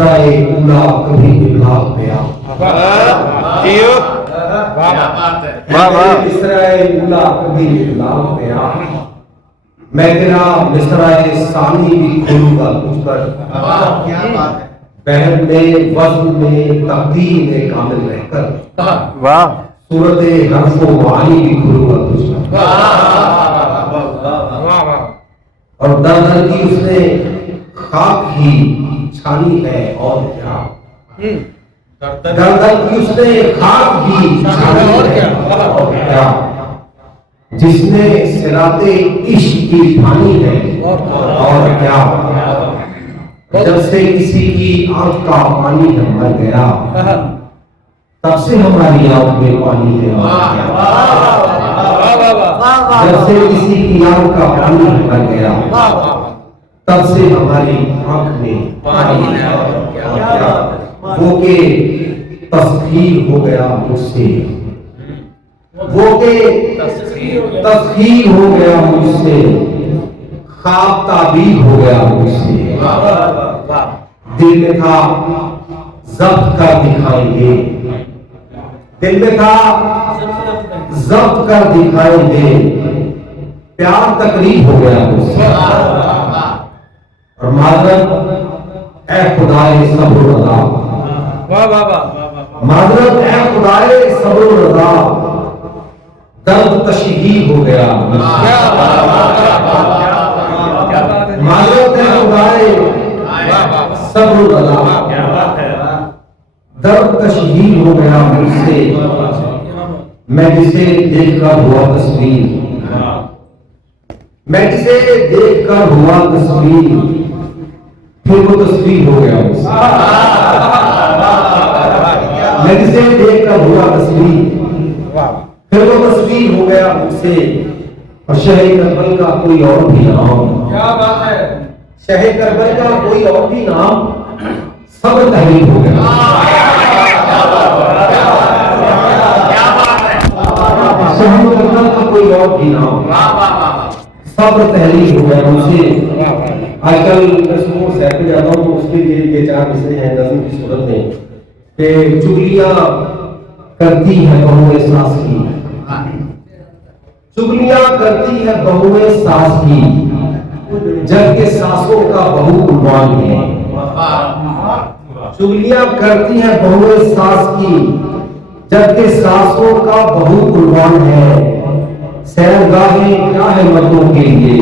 मिसराए उला कभी इबलाग गया। मिसराए उला कभी इबलाग गया। मैं तेरा मिसराए सानी भी खोलूंगा तुझ पर। बहन में वज़न में तकदीर में कामिल रहकर वाह सूरत हर्फो वाली भी खोलूंगा तुझ पर। और दर दर की उसने खाक ही छानी है और क्या। दर दर की उसने खाक ही छानी है और क्या। जिसने सिराते इश्क की ठानी है और क्या। जब से किसी की आंख का पानी हम मर गया तब से हमारी आंख में पानी है और क्या। जब से किसी की आंख का पानी मर गया तब से हमारी आंख में पानी है और क्या। वो के तस्खीर हो गया मुझसे। वो के तस्खीर हो गया मुझसे। ख्वाब ताबीर हो गया मुझसे। दिल में था ज़ब्त कर दिखाएंगे। दिल में था ज़ब्त कर दिखाएंगे। प्यार तकरीब हो गया मुझसे। और मादरत ऐ खुदाए सब्र रज़ा। मादरत ऐ खुदाए सब्र रज़ा। दर्द तशहीद हो गया मुझसे। मादरत ऐ खुदाए सब्र रज़ा। दर्द तशहीद हो गया मुझसे। मैं जिसे देखकर हुआ तस्वीर। मैं जिसे देखकर हुआ तस्वीर फिर वो तस्वीर हो गया मुझसे। मैं जिसे देखकर हुआ तस्वीर फिर वो तस्वीर हो गया मुझसे। और शहे करबल का कोई और भी नाम। क्या बात है। शहे करबल का कोई और भी नाम सब्र तहरीर हो गया। शहे करबल का कोई और भी नाम सब्र तहरीर हो गया मुझसे। आजकल मैं सुबह सैर पे जाता हूँ उसके लिए ये चार मिसरे हैं नज़्म की सूरत में कि चुगलियां करती है बहुए सास की। चुगलियां करती है बहुए सास की जबकि सासों का बहु कुर्बान है। चुगलियां करती है बहुए सास की जबकि सासों का बहु कुर्बान है। सैरगाहें क्या है मर्दों के लिए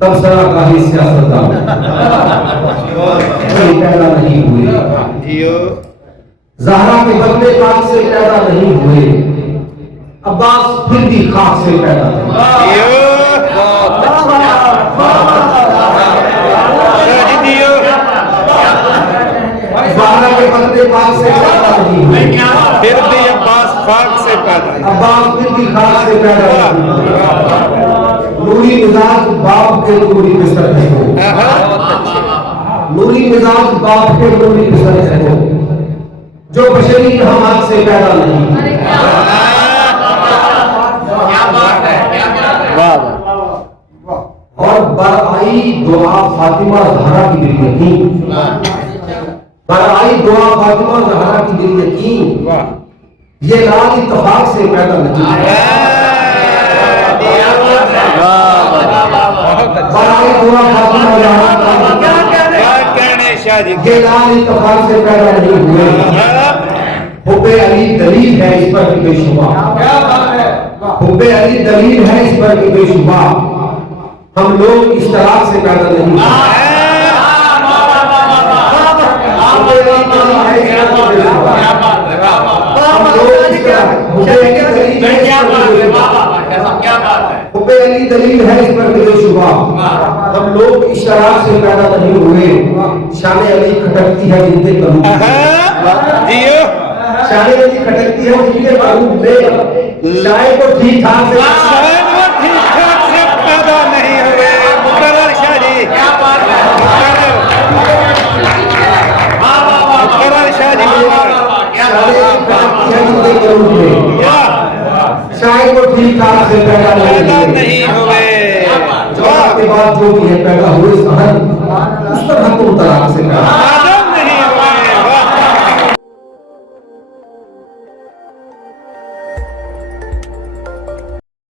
तबसरा गाहे सियासतदान पैदा नहीं हुए। ज़हरा के बदले खाक से पैदा नहीं हुए। अब्बास फिर भी खाक से पैदा हुए। ज़हरा के बदले खाक से पैदा नहीं हुए। फिर भी अब्बास खाक से पैदा। अब्बास फिर भी खाक से पैदा हुए। नूरी मिजाज बाप के नूरी बिस्तर है वो। नूरी मिजाज बाप के नूरी बिस्तर है वो जो बशरी हाथ से पैदा नहीं। और बरआई दुआ फातिमा ज़हरा की दिल यकीन। बरआई दुआ फातिमा ज़हरा की दिल यकीन ये लाल इत्तेफाक से पैदा नहीं। बरआई दुआ फातिमा ज़हरा ये लाल इत्तेफाक से पैदा नहीं हुए। हुब्बे अली दलील है इस पर भी बेशुबा। हुब्बे अली दलील है इस पर भी बेशुबा। हम लोग इस तरह से पैदा नहीं हुए। हुब्बे अली दलील है इस पर भी बेशुबा। हम लोग इस तरह से पैदा नहीं हुए। शान अली खटकती है जिनके करूब शान अली खटकती है जिनके करूब में शाय को ठीक ठाक से पैदा नहीं हुए। मुकर्रर शाह जी मुकर्रर शाह जी शाय को ठीक ठाक से पैदा नहीं हुए। हुए। के बाद जो भी है पैदा हुए सहन